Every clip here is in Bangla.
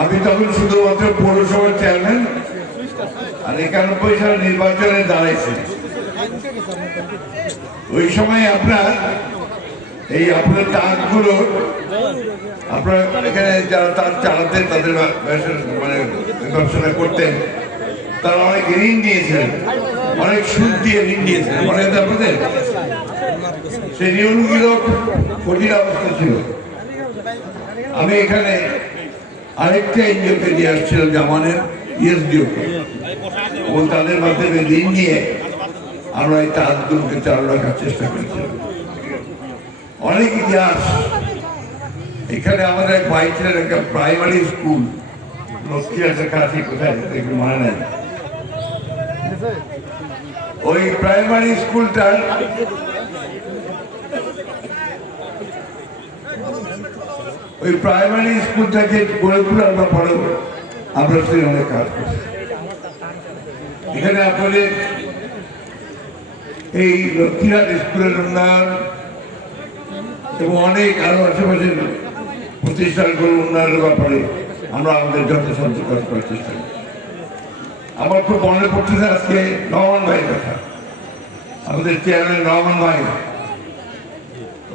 আমি তখন শুধুমাত্র পৌরসভার চেয়ারম্যান আর একানব্বই সালে নির্বাচনে দাঁড়াইছি। ওই সময় আপনার এই আপনার তাঁতগুলো, আপনার এখানে যারা তাঁত চালাতেন, তাদের মানে ব্যবসাটা করতেন, তারা অনেক ঋণ নিয়েছিলেন অনেক সুদ দিয়ে ঋণ নিয়েছিলেন মনে আপনাদের? সেই ঋণগুলো কঠিন অবস্থা ছিল। আমি এখানে আরেকটা এনজিওকে দিয়ে আসছিলাম জামানের ইএসডিওকে এবং তাদের মাধ্যমে ঋণ নিয়ে আমরা এই তাঁতগুলোকে চালু রাখার চেষ্টা করেছিলাম। অনেক ইতিহাস। এখানে আমাদের এক ভাই ছিলেন, একটা প্রাইমারি স্কুল। লক্ষ্মী আছে কাছে কোথায় একটু মনে নেই। ওই প্রাইমারি স্কুলটার ওই প্রাইমারি স্কুলটাকে গড়ে তোলার ব্যাপারে আমরা সেই অনেক কাজ করছি। এখানে আপনাদের এই লক্ষ্মীনাথ স্কুলের উন্নয়ন এবং অনেক আরও আশেপাশের প্রতিষ্ঠানগুলো উন্নয়নের ব্যাপারে আমরা আমাদের যথাসাধ্য কাজ করার চেষ্টা করি। আমার খুব মনে পড়তেছে আজকে নমান ভাইয়ের কথা। আমাদের চেয়ারম্যান রহমান ভাই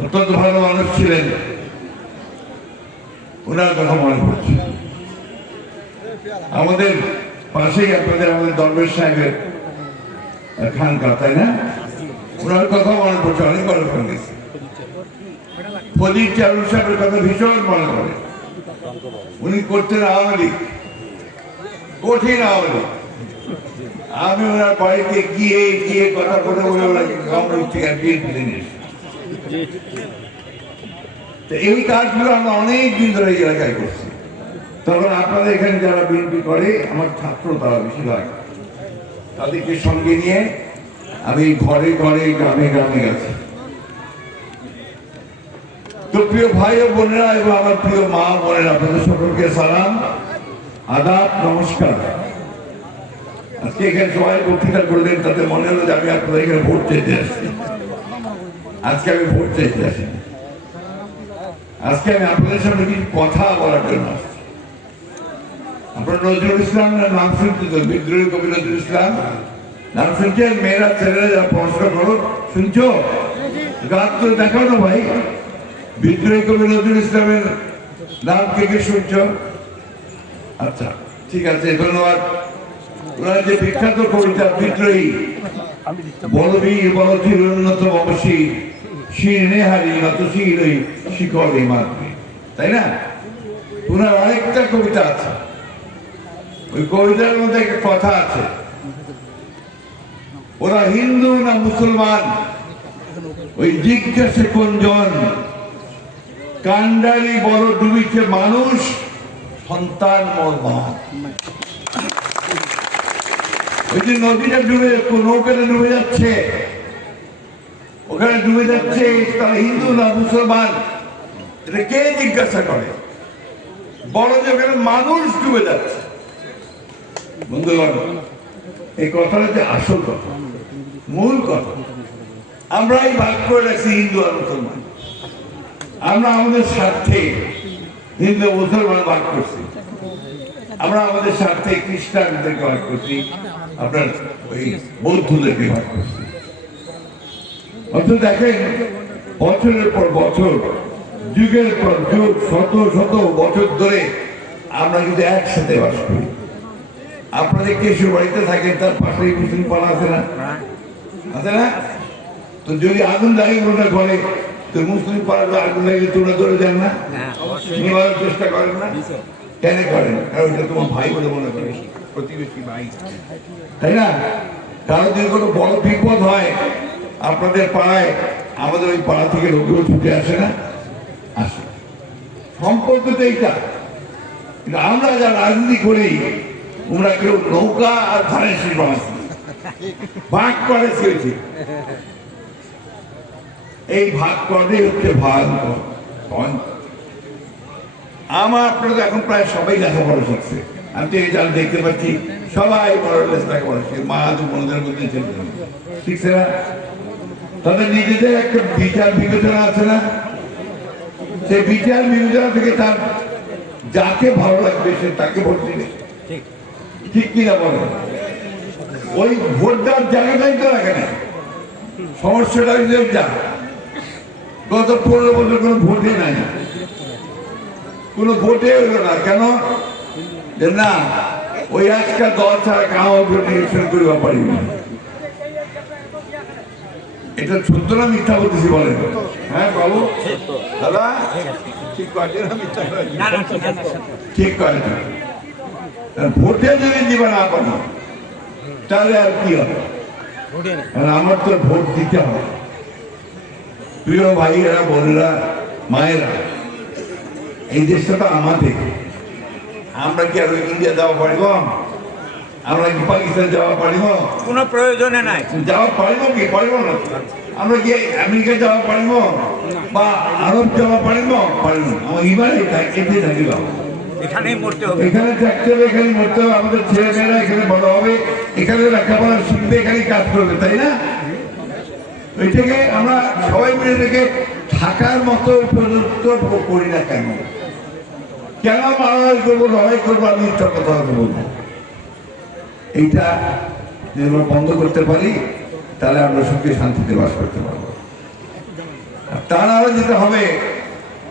অত্যন্ত ভালো মানুষ ছিলেন। ওনার কথা মনে পড়ছে। আমাদের পাশেই আপনাদের আমাদের দরবেশ সাহেবের খানকা, তাই না? ওনার কথা মনে পড়ছে, অনেক হয়ে গেছে প্রদীপ চারু সাহেবের কথা ভীষণ মনে পড়ে। উনি করতেন আওয়ামী লীগ। কঠিন আওয়ামী লীগ। আমি ওনার বাড়িতে গিয়ে গিয়ে কথা বলে বলে আওয়ামী লীগ থেকে এসেছি। এই কাজগুলো আমরা অনেক দিন ধরে এই এলাকায় করছি। তখন আপনাদের এখানে যারা বিএনপি করে, আমার ছাত্র তারা বেশিরভাগ। তাদেরকে সঙ্গে নিয়ে আমি ঘরে ঘরে গ্রামে গ্রামে গেছি। তো প্রিয় ভাই ও বোনেরা এবং আমার প্রিয় মা বোনেরা, আপনাদের সকলকে সালাম, আদাব, নমস্কার। আজকে এখানে সবাই বক্তৃতা করলেন, তাতে মনে হলো যে আমি আপনাদের এখানে ভোট চাইতে আসছি। আজকে আমি ভোট চাইতে আসি আজকে আমি আপনাদের সামনে কিছু কথা বলার জন্য আসছি? আপনার নজরুল ইসলাম নাম শুনতে বিদ্রোহী কবি নজরুল ইসলাম? নাম শুনছেন মেয়েরা, ছেলেরা যারা পড়াশোনা করো, শুনছো? গান তো দেখাও না ভাই। বিদ্রোহী কবি নজরুল ইসলামের নাম কে কে শুনছ? আচ্ছা ঠিক আছে, ধন্যবাদ। ওনার যে বিখ্যাত কবিতা, বিদ্রোহী, বলবীর, বলধীর উন্নত বংশী শির নেহারি নত শিরই শিকড়ে মাতৃ তাই না? ওনার অনেকটা কবিতা আছে। ওই কবিতার মধ্যে একটা কথা আছে। ওরা হিন্দু না মুসলমান? ওই জিজ্ঞাসে কোনজন? কান্ডারি বড় ডুবিছে মানুষ, সন্তান ওই যে নদীটা ডুবে নৌকাটা ডুবে যাচ্ছে। ওখানে ডুবে যাচ্ছে তারা হিন্দু না মুসলমান? এটা কে জিজ্ঞাসা করে? বড় যে ওখানে মানুষ ডুবে যাচ্ছে। বন্ধুগণ, এই কথাটা যে আসল কথা, মূল কথা। আমরা এই ভাগ করে রাখছি হিন্দু আর মুসলমান। আমরা আমাদের স্বার্থে হিন্দু মুসলমান ভাগ করছি। আমরা আমাদের স্বার্থে খ্রিস্টানদেরকে ভাগ করছি, আপনার ওই বৌদ্ধদেরকে ভাগ করছি। অথচ দেখেন বছরের পর বছর যুগের পর যুগ শত শত বছর ধরে আমরা কিন্তু একসাথে বাস করি। আপনাদের কেশু বাড়িতে থাকেন তার পাশে মুসলিম পাড়া আছে না? আছে না? তো যদি আগুন লাগে ওটা করে তো মুসলিম পাড়া আগুন লাগে তোমরা ধরে দেন না? নিবারণ চেষ্টা করেন না? কেন করেন? কারণ ওইটা তোমার ভাই বলে মনে করে। প্রতিবেশী ভাই। তাই না? কারও যদি কোনো বড় বিপদ হয় আপনাদের পাড়ায় আমাদের ওই পাড়া থেকে লোকগুলো ছুটে আসে না? আসে। সম্পর্ক তো এইটা। কিন্তু আমরা যা রাজনীতি করি আমরা কেউ নৌকা আর শীষ বানাচ্ছি। ভাগ করে হয়েছে এই ভাগ করে হচ্ছে ভাগ আমার আপনারা তো এখন প্রায় সবাই লেখাপড়া শিখছে। আমি তো জাল দেখতে পাচ্ছি, সবাই বড় লেখাপড়া শিখছে মা তো বোনদের মধ্যে ছেলে শিখছে না? তাদের নিজেদের একটা বিচার বিবেচনা আছে না? সেই বিচার বিবেচনা থেকে তার যাকে ভালো লাগবে সে তাকে ভোট দিবে। ঠিক। কিনা বলেন? ওই ভোট দেওয়ার জায়গাটাই তো রাখে না সমস্যাটা যা। গত পনেরো বছর কোনো ভোটই নাই। কোনো ভোটে হইল না। কেন? না ওই আজকাল দল ছাড়া কাউ ভোট ইলেকশন করিবা পারিব না। এটা সত্য না মিথ্যা বলতেছি বলেন? হ্যাঁ বাবু? দাদা? ঠিক কয়েছে না মিথ্যা ঠিক কয়েছে ভোটে যদি দিবে না পারি তাহলে আর কি হবে? আমার তো ভোট দিতে হবে প্রিয় ভাইয়েরা বোনেরা মায়েরা এই দেশটা তো আমাদের আমরা কি আর ইন্ডিয়া যাওয়া পারিব আমরা কি পাকিস্তান যাওয়া পারিব? কোনো প্রয়োজনে নাই। যাওয়া পারিব কি? পারিব না। আমরা কি আমেরিকা যাওয়া পারিব? বা আরব যাওয়া পারিব? পারিব। আমার ইমানে এতে থাকিব এখানেই মরতে হবে। এখানে থাকতে হবে এখানে মরতে হবে। আমাদের ছেলেমেয়েরা এখানে বড় হবে। এখানে লেখাপড়া শিখবে এখানে কাজ করবে তাই না? ওইটাকে আমরা সবাই মিলে থেকে থাকার মতো উপযুক্ত করি না কেন? কেন মারামারি করব লড়াই করব আমি মিথ্যা কথা বলব? এইটা যদি আমরা বন্ধ করতে পারি, তাহলে আমরা সুখে শান্তিতে বাস করতে পারব। তা না হলে যেতে হবে,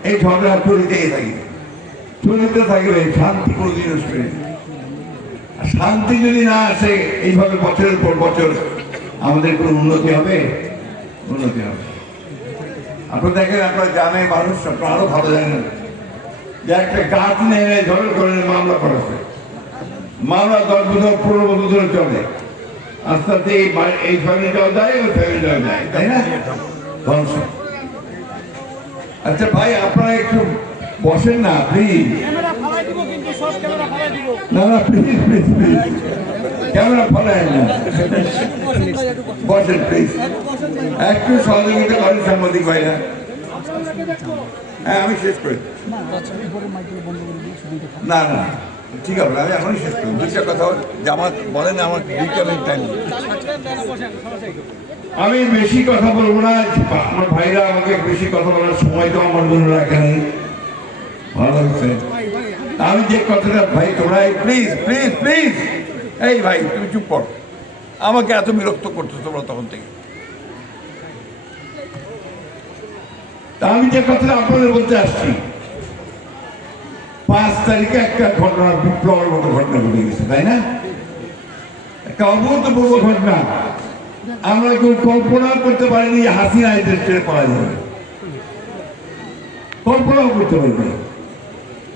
এই ঝগড়া চলিতেই থাকবে। চলিতে থাকবে, শান্তি কোনোদিন আসবে শান্তি যদি না আসে, এইভাবে বছরের পর বছর আমাদের কোনো উন্নতি হবে? উন্নতি হবে। আপনারা দেখেন, আপনারা জানেন, মানুষ আপনারা আরও ভালো জানেন। যে একটা গাছ নিয়ে ঝড় করে মামলা করেছে। মামলা দশ বছর পনেরো বছর ধরে চলে। আস্তে আস্তে এই বাড়ি- এই ফ্যামিলি যায় ওই ফ্যামিলি যাওয়া যায় তাই না? ধ্বংস আচ্ছা ভাই আপনারা একটু বসেন না প্লিজ ক্যামেরা ফালাই দিব কিন্তু সব ক্যামেরা ফালাই দিব। না না প্লিজ প্লিজ প্লিজ ক্যামেরা ফলায় না। বসেন প্লিজ একটু সহযোগিতা করেন সাংবাদিক ভাইরা। হ্যাঁ আমি শেষ করি। না না। ঠিক আছে, আমি এখনই শেষ করি। দুইটা কথা জামাত বলেন আমার দুইটা মিনিট টাইম আমি বেশি কথা বলব না, আমার ভাইরা আমাকে বেশি কথা বলার সময় তো আমার জন্য রাখেনি ভালো হচ্ছে আমি যে কথাটা ভাই, তোমরা প্লিজ প্লিজ প্লিজ এই ভাই, তুমি চুপ কর। আমাকে এত বিরক্ত করছ তোমরা তখন থেকে। আমি যে কথাটা আপনাদের বলতে আসছি তারিখে একটা ঘটনা বিপ্লবের মতো ঘটনা ঘটে গেছে, তাই না? একটা অভূতপূর্ব ঘটনা। আমরা কেউ কল্পনা করতে পারিনি হাসিনা এই দেশ পাওয়া যাবে। কল্পনাও করতে পারিনি।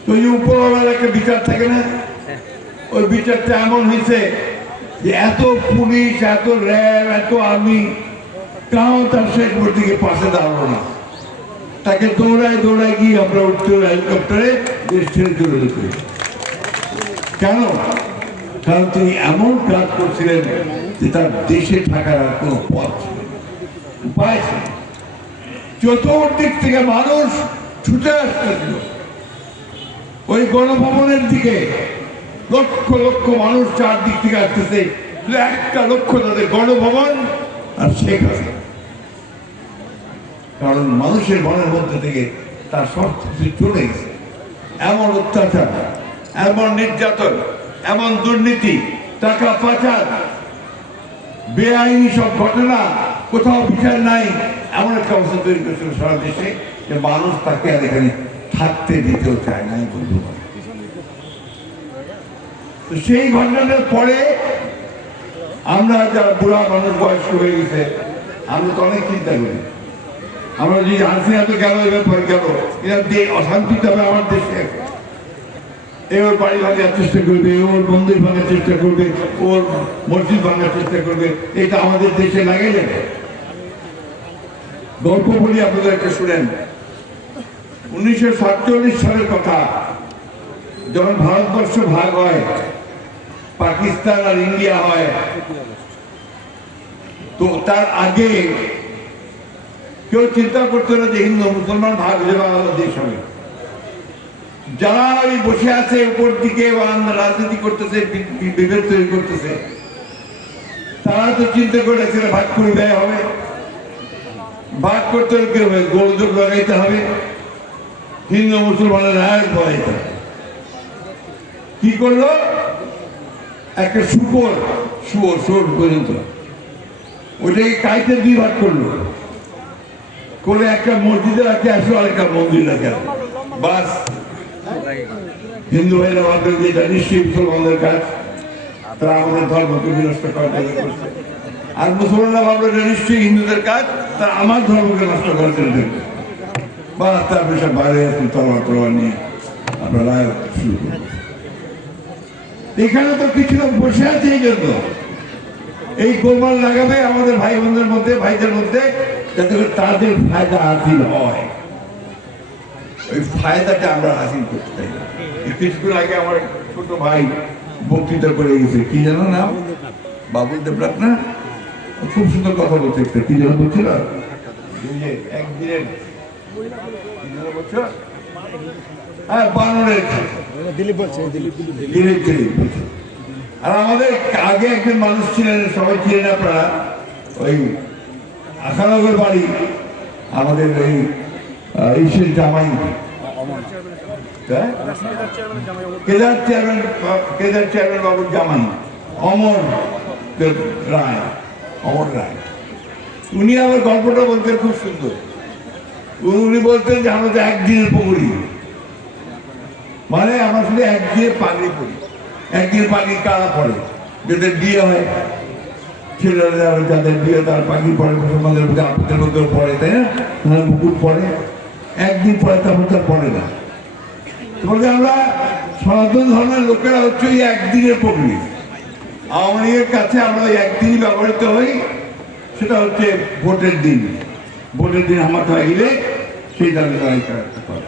তো এই উপরওয়ালার একটা বিচার থাকে না? ওই বিচারটা এমন হয়েছে যে এত পুলিশ, এত র্যাব, এত আর্মি তাও তার শেষ দিকে পাশে দাঁড়াল না। তাকে দৌড়ায় দৌড়ায় গিয়ে আমরা উঠতে হেলিকপ্টারে দেশ ছেড়ে চলে যেতে। কেন? কারণ তিনি এমন কাজ করছিলেন যে তার দেশে থাকার আর কোনো পথ ছিল উপায় ছিল চতুর্দিক থেকে মানুষ ছুটে আসতেছিল। ওই গণভবনের দিকে লক্ষ লক্ষ মানুষ চারদিক থেকে আসতেছে। একটা লক্ষ্য তাদের গণভবন আর শেখ হাসিনা। কারণ মানুষের মনের মধ্যে থেকে তার সব কিছু চলে গেছে। এমন অত্যাচার, এমন নির্যাতন, এমন দুর্নীতি, টাকা পাচার, বেআইনি সব ঘটনা, কোথাও বিচার নাই, এমন একটা অবস্থা তৈরি করেছিল সারা দেশে যে মানুষ তাকে আর এখানে থাকতে দিতেও চায় নাই পারে তো সেই ঘটনাটার পরে আমরা যারা বুড়া মানুষ বয়স্ক হয়ে গেছে, আমরা তো অনেক চিন্তা করি। আমরা যদি হাসিনা তো গেল, এবার গেল। এরা দে- অশান্তি তবে আমার দেশে। এ ওর বাড়ি ভাঙার চেষ্টা করবে ওর মন্দির ভাঙার চেষ্টা করবে ওর মসজিদ ভাঙার চেষ্টা করবে। এটা আমাদের দেশে লাগে যাবে গল্প বলি আপনাদের একটা শুনেন। উনিশশো সাতচল্লিশ সালের কথা, যখন ভারতবর্ষ ভাগ হয়, পাকিস্তান আর ইন্ডিয়া হয়, তো তার আগে কেউ চিন্তা করতে না যে হিন্দু, মুসলমান ভাগ হয়ে বাংলা দেশ হবে। যারা ওই বসে আছে, উপর দিকে রাজনীতি করতেছে বিভেদ তৈরি করতেছে, তারা তো চিন্তা করে রাখছে ভাগ করে দেয় হবে। ভাগ করতে হলে কি হবে? গোলযোগ লাগাইতে হবে। হিন্দু, মুসলমানের রায় বলাইতে হবে। কি করল? একটা শুকর শুয়োর শুয়োর পর্যন্ত। ওটাকে কাইতে দুই ভাগ করল। করে একটা মসজিদে রাখে আসলো আর একটা মন্দির রাখে। বাস। হিন্দু ভাইরা ভাবলো যে এটা নিশ্চয়ই মুসলমানদের কাজ। তারা আমাদের ধর্মকে বিনষ্ট করার করছে। আর মুসলমানরা ভাবলো এটা নিশ্চয়ই হিন্দুদের কাজ। তারা আমার ধর্মকে নষ্ট করার জন্য বা তারপরে সব বাইরে আসুন তলোয়ার তলোয়ার নিয়ে আপনারা এখানে তো কিছু লোক বসে আছে এই জন্য। এই গোলমাল লাগাবে আমাদের ভাই বোনদের মধ্যে ভাইদের মধ্যে যাতে করে তাদের ফায়দা হাসিল হয়। ওই ফায়দাটা আমরা হাসিল করতে চাই। কিছুদিন আগে আমার ছোট ভাই বক্তৃতা করে গেছে। কি জানো নাম? বাবুল দেবরাত না? খুব সুন্দর কথা বলছে একটা। কি যেন বলছিল একদিনের হ্যাঁ বানরের দিলীপ বলছে দিলীপ। দিলীপ দিলীপ। আর আমাদের আগে একজন মানুষ ছিলেন সবাই ছিলেন আপনারা ওই আখানগর বাড়ি আমাদের আহ, ইসের জামাই। হ্যাঁ? কেদার চেয়ারম্যান কেদার চেয়ারম্যান বাবুর জামাই অমর রায় অমর রায়। উনি আমার গল্পটা বলতেন খুব সুন্দর। উনি বলতেন যে আমরা তো একদিনের পুকুরি মানে আমরা শুধু একদিনে পানি পড়ি একদিন পাখি কারা পড়ে? যাদের বিয়ে হয়, ছেলেরা যাদের বিয়ে তার পাখি পড়ে, মুসলমানদের আপনাদের মধ্যেও পড়ে, তাই না? তারা পুকুর পড়ে একদিন পরে তারপর তার পড়ে না। বলতে আমরা সনাতন ধর্মের লোকেরা হচ্ছে ওই একদিনের প্রকৃতি। আওয়ামী কাছে আমরা ওই একদিনই ব্যবহৃত হই, সেটা হচ্ছে ভোটের দিন। ভোটের দিন আমার হয়ে গেলে সেই দাবি করে।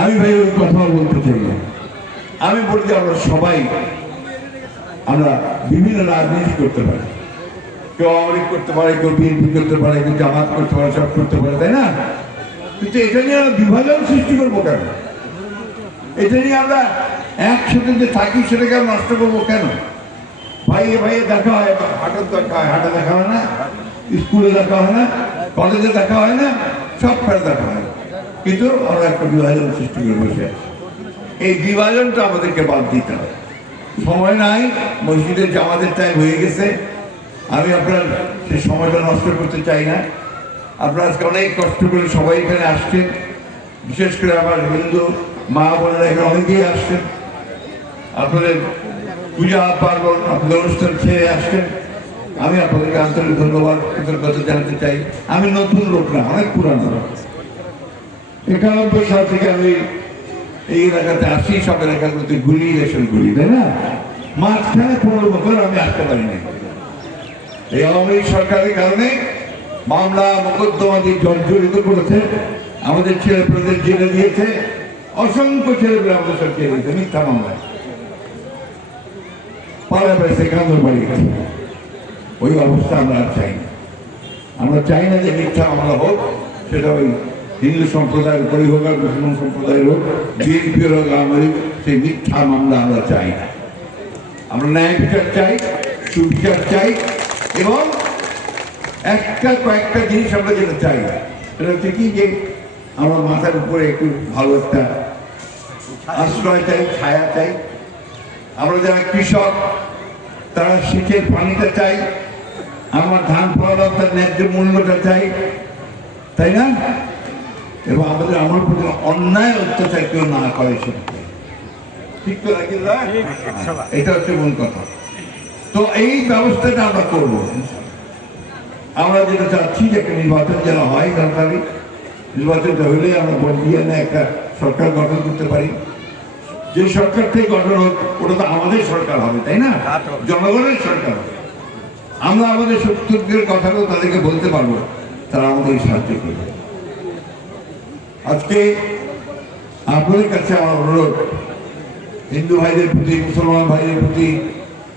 আমি ভাই, ওই কথা বলতে চাই আমি বলি যে আমরা সবাই আমরা বিভিন্ন রাজনীতি করতে পারি। কেউ আওয়ামী করতে পারে, কেউ বিএনপি করতে পারে, কেউ জামাত করতে পারে, সব করতে পারে, তাই না? কিন্তু এটা নিয়ে আমরা বিভাজন সৃষ্টি করব কেন? এটা নিয়ে আমরা একসাথে যে থাকি সেটাকে নষ্ট করব কেন? ভাইয়ে ভাইয়ে দেখা হয়, হাটের দেখা হয়, হাটে দেখা হয় না, স্কুলে দেখা হয় না, কলেজে দেখা হয় না, সব ফের দেখা হয়। কিন্তু আমরা একটা বিভাজন সৃষ্টি করে বসে আছি এই বিভাজনটা আমাদেরকে বাদ দিতে হবে। সময় নাই, মসজিদের জামাতের টাইম হয়ে গেছে। আমি আপনার সেই সময়টা নষ্ট করতে চাই না। আপনার আজকে অনেক কষ্ট করে সবাই এখানে আসছেন। বিশেষ করে আমার হিন্দু মা বোনেরা এখানে অনেকেই আসছেন। আপনাদের পূজা পার্বণ, আপনাদের অনুষ্ঠান ছেড়ে আসছেন। আমি আপনাদেরকে আন্তরিক ধন্যবাদ, কৃতজ্ঞতা জানাতে চাই। আমি নতুন লোক না, অনেক পুরানো একানব্বই সাল থেকে আমি এই এলাকাতে আসি, সব এলাকাগুলোতে ঘুরি ইলেকশন ঘুরি, তাই না? মাঝখানে পনেরো বছর আমি আসতে পারিনি এই আওয়ামী সরকারের কারণে মামলা মোকদ্দমা দিয়ে জর্জরিত করেছে। আমাদের ছেলেপেলেদের জেলে দিয়েছে। অসংখ্য ছেলেপেলে আমাদের সব জেলে দিয়েছে, মিথ্যা মামলায় পাড়া পেয়েছে কান্দর বাড়ি গেছে। ওই অবস্থা আমরা আর চাই না। আমরা চাই না যে মিথ্যা মামলা হোক, সেটা ওই হিন্দু সম্প্রদায়ের উপরেই হোক আর মুসলমান সম্প্রদায়ের হোক বিএনপির হোক আমাদের সেই মিথ্যা মামলা আমরা চাই না। আমরা ন্যায় বিচার চাই, সুবিচার চাই, এবং একটা কয়েকটা জিনিস আমরা যেটা চাই। সেটা হচ্ছে কি যে, আমরা মাথার উপরে একটু ভালো একটা আশ্রয় চাই, ছায়া চাই। আমরা যারা কৃষক, তারা শীতের পানিটা চাই। আমার ধান ফলানো তার ন্যায্য মূল্যটা চাই। তাই না? এবং আমাদের আমার প্রতি অন্যায় অত্যাচার কেউ না করে চাই। ঠিক তো এটা হচ্ছে মূল কথা। তো এই ব্যবস্থাটা আমরা করব। আমরা যেটা চাচ্ছি যে একটা নির্বাচন যেন হয় সরকারি। নির্বাচনটা হলে আমরা ভোট দিয়ে না একটা সরকার গঠন করতে পারি। যে সরকার থেকে গঠন হোক ওটা তো আমাদের সরকার হবে তাই না? জনগণের সরকার হবে। আমরা আমাদের শত্রুদের কথাটা তাদেরকে বলতে পারব। তারা আমাদের সাহায্য করবে। আজকে আপনাদের কাছে আমার অনুরোধ, হিন্দু ভাইদের প্রতি, মুসলমান ভাইদের প্রতি,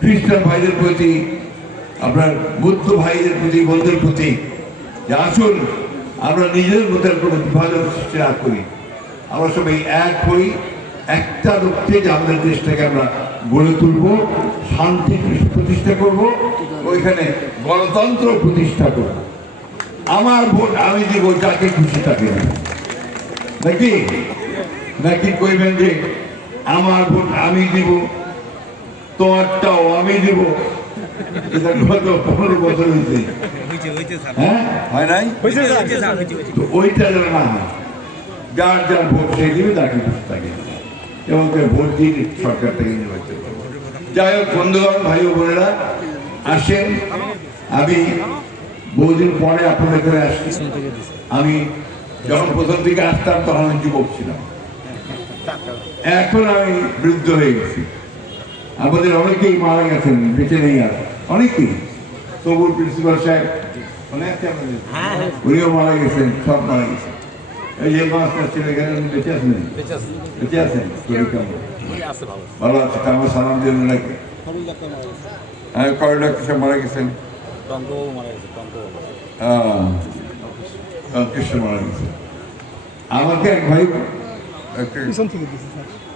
খ্রিস্টান ভাইদের প্রতি, আপনার বুদ্ধ ভাইদের প্রতি বন্ধুদের প্রতি, যে আসুন, আমরা নিজের মধ্যে কোনো বিভাজন সৃষ্টি না করি আমরা সবাই এক হই, একটা লক্ষ্যে যে আমাদের দেশটাকে আমরা গড়ে তুলব, শান্তি প্রতিষ্ঠা করব ওইখানে গণতন্ত্র প্রতিষ্ঠা করব আমার ভোট আমি দিব, যাকে খুশি তাকে। নাকি? নাকি কইবেন যে আমার ভোট আমি দিব তোমারটাও আমি দিব গত পনেরো বছর হয়েছে হ্যাঁ? হয় নাই? ওইটা যেন না হয় যার যার ভোট সে দিবে তাকে তাকে এবং তার ভোট দিয়ে সরকার থেকে নির্বাচন যাই হোক বন্ধুগণ ভাই ও বোনেরা আসেন। আমি বহুদিন পরে আপনাদের ঘরে আসছি। আমি যখন প্রথম দিকে আসতাম তখন আমি যুবক ছিলাম। এখন আমি বৃদ্ধ হয়ে গেছি। আমাদের অনেকেই মারা গেছেন বেঁচে নেই আর। অনেকেই। তবুর প্রিন্সিপাল সাহেব অনেক আছে আমাদের উনিও মারা গেছেন সব মারা গেছেন। এই যে মাস্টার ছিল উনি বেঁচে আছেন? বেঁচে আছেন। ভালো। আছে তা আমার সালাম দিয়ে ওনাকে হ্যাঁ করোনা সব মারা গেছেন? আহ, কৃষ্ণ মারা গেছে আমাকে এক ভাই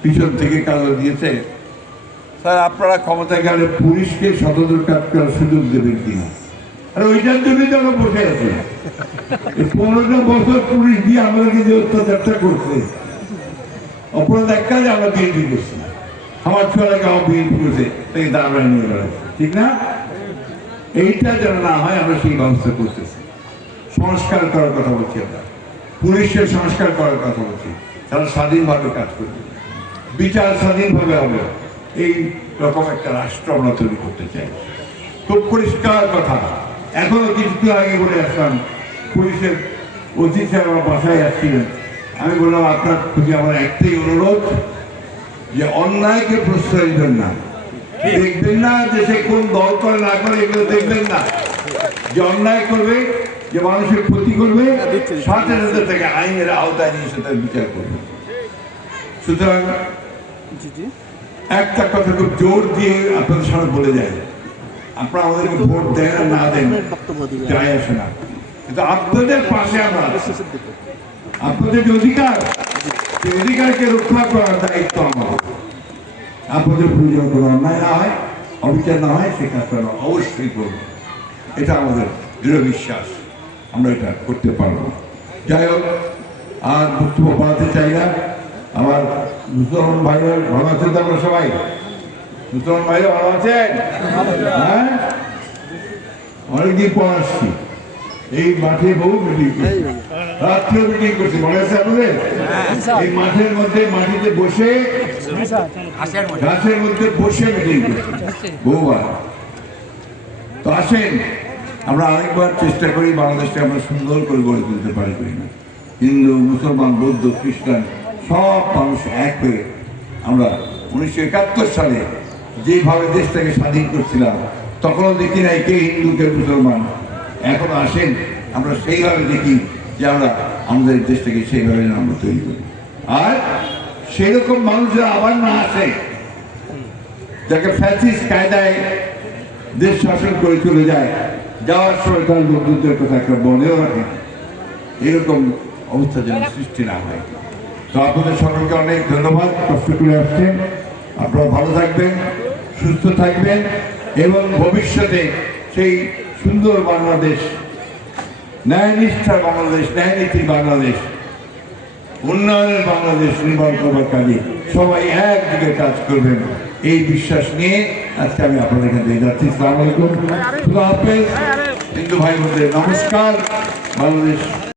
পিছন থেকে কালো দিয়েছে। স্যার আপনারা ক্ষমতায় গেলে পুলিশকে সততার কাজ করার সুযোগ দেবেন কিনা আর ওইটার জন্যই তো আমরা বসে আছি। এই পনেরোটা বছর পুলিশ দিয়ে আমাদেরকে যে অত্যাচারটা করছে অপরাধ এক কাজে আমরা বিএনপি করছি। আমার ছোয়াটাকে আমার বিএনপি করছে তাকে দাঁড়ায় নিয়ে বেড়াচ্ছে ঠিক না? এইটা যেন না হয় আমরা সেই ব্যবস্থা করতেছি। সংস্কার করার কথা বলছি আমরা। পুলিশের সংস্কার করার কথা বলছি। তারা স্বাধীনভাবে কাজ করবে বিচার স্বাধীনভাবে হবে। এই রকম একটা রাষ্ট্র আমরা তৈরি করতে চাই। খুব পরিষ্কার কথা। এখনও কিছু আগে বলে আসলাম, পুলিশের অতিথি আমার বাসায় আসছিলেন। আমি বললাম, আপনার প্রতি আমার একটাই অনুরোধ, যে অন্যায়কে প্রশ্রয় দিবেন না। দেখবেন না যে সে কোন দল করে না করে এগুলো দেখবেন না। যে অন্যায় করবে যে মানুষের ক্ষতি করবে সাথে সাথে তাকে আইনের আওতায় নিয়ে তার বিচার করবে। সুতরাং একটা কথা খুব জোর দিয়ে আপনাদের সামনে বলে যায় আপনারা আমাদেরকে ভোট দেন আর না দেন যায় আসে না। কিন্তু আপনাদের পাশে আমরা আপনাদের যে অধিকার সেই অধিকারকে রক্ষা করার দায়িত্ব আমার। আপনাদের প্রয়োজন কোনো অন্যায় না হয় অবিচার না হয় সে কাজটা অবশ্যই করব। এটা আমাদের দৃঢ় বিশ্বাস। আমরা এটা করতে পারব যাই হোক, আর বক্তব্য বাড়াতে চাই না। আমার মুসলমান ভাইরা ভালো আছেন তো আমরা সবাই? মুসলমান ভাইরা ভালো আছেন? হ্যাঁ? অনেকদিন পর আসছি। এই মাঠে বহু মিটিং রাত্রেও মিটিং করছি। মনে আছে আপনাদের? এই মাঠের মধ্যে, মাটিতে বসে, গাছের মধ্যে বসে মিটিং করছি। বহুবার। তো আসেন। আমরা আরেকবার চেষ্টা করি বাংলাদেশকে আমরা সুন্দর করে গড়ে তুলতে পারি না হিন্দু, মুসলমান, বৌদ্ধ, খ্রিস্টান, সব মানুষ এক হয়ে আমরা উনিশশো একাত্তর সালে যেভাবে দেশটাকে স্বাধীন করছিলাম, তখনও দেখি নাই কে হিন্দু, কে মুসলমান। এখন আসেন, আমরা সেইভাবে দেখি যে আমরা আমাদের দেশটাকে সেইভাবে আমরা তৈরি করি। আর সেই রকম মানুষরা আবার না আসে, যাকে ফ্যাসিস কায়দায় দেশ শাসন করে চলে যায় যাওয়ার সময় তার বন্ধুদের কথা একটা মনেও রাখে, এরকম অবস্থা যেন সৃষ্টি না হয়। তো আপনাদের সকলকে অনেক ধন্যবাদ, কষ্ট করে আসছেন। আপনারা ভালো থাকবেন, সুস্থ থাকবেন, এবং ভবিষ্যতে সেই সুন্দর বাংলাদেশ, ন্যায়নিষ্ঠার বাংলাদেশ ন্যায়নীতির বাংলাদেশ, উন্নয়নের বাংলাদেশ নির্মাণ করবার কাজে সবাই একদিকে কাজ করবেন। এই বিশ্বাস নিয়ে আজকে আমি আপনাদের এখান থেকে যাচ্ছি। সালাম আলাইকুম। হিন্দু ভাই বোনদের নমস্কার। বাংলাদেশ